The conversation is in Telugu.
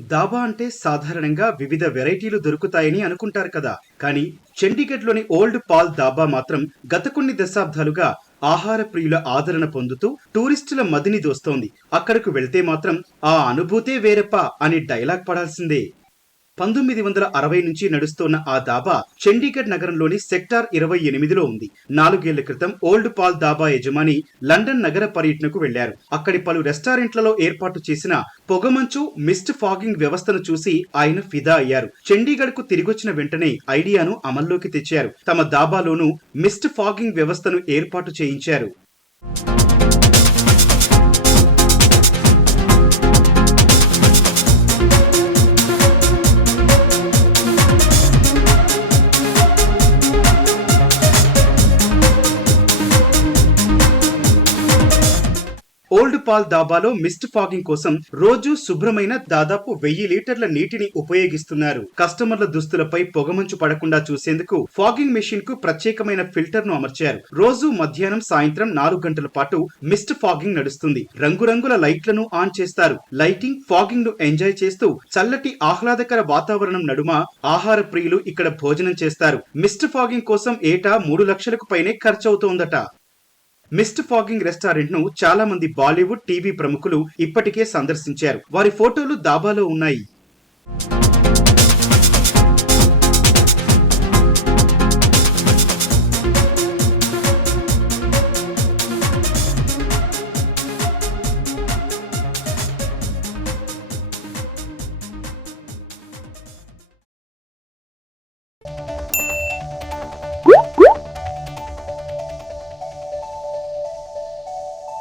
దాబా అంటే సాధారణంగా వివిధ వెరైటీలు దొరుకుతాయని అనుకుంటారు కదా. కానీ చండీగఢ్లోని ఓల్డ్ పాల్ దాబా మాత్రం గత కొన్ని దశాబ్దాలుగా ఆహార ప్రియుల ఆదరణ పొందుతూ టూరిస్టుల మదిని దోస్తోంది. అక్కడకు వెళ్తే మాత్రం ఆ అనుభూతే వేరప్ప అని డైలాగ్ పడాల్సిందే. పంతొమ్మిది వందల అరవై నుంచి నడుస్తోన్న ఆ దాబా చండీగఢ్ నగరంలోని సెక్టార్ ఇరవై ఎనిమిదిలో ఉంది. నాలుగేళ్ళ క్రితం ఓల్డ్ పాల్ దాబా యజమాని లండన్ నగర పర్యటనకు వెళ్ళారు అక్కడి పలు రెస్టారెంట్లలో ఏర్పాటు చేసిన పొగమంచు మిస్ట్ ఫాగింగ్ వ్యవస్థను చూసి ఆయన ఫిదా అయ్యారు. చండీగఢ్కు తిరిగొచ్చిన వెంటనే ఐడియాను అమల్లోకి తెచ్చారు. తమ దాబాలోనూ మిస్ట్ ఫాగింగ్ వ్యవస్థను ఏర్పాటు చేయించారు. ఓల్డ్ పాల్ దాబాలో మిస్ట్ ఫాగింగ్ కోసం రోజు శుభ్రమైన దాదాపు వెయ్యి లీటర్ల నీటిని ఉపయోగిస్తున్నారు. కస్టమర్ల దుస్తులపై పొగమంచు పడకుండా చూసేందుకు ఫాగింగ్ మెషిన్కు ప్రత్యేకమైన ఫిల్టర్ను అమర్చారు. రోజు మధ్యాహ్నం సాయంత్రం నాలుగు గంటల పాటు మిస్ట్ ఫాగింగ్ నడుస్తుంది. రంగురంగుల లైట్లను ఆన్ చేస్తారు. లైటింగ్ ఫాగింగ్ను ఎంజాయ్ చేస్తూ చల్లటి ఆహ్లాదకర వాతావరణం నడుమ ఆహార ప్రియులు ఇక్కడ భోజనం చేస్తారు. మిస్ట్ ఫాగింగ్ కోసం ఏటా మూడు లక్షలకు పైనే ఖర్చవుతోందట. మిస్ట్ ఫాగింగ్ రెస్టారెంట్ను చాలా మంది బాలీవుడ్ టీవీ ప్రముఖులు ఇప్పటికే సందర్శించారు. వారి ఫోటోలు దాబాలో ఉన్నాయి.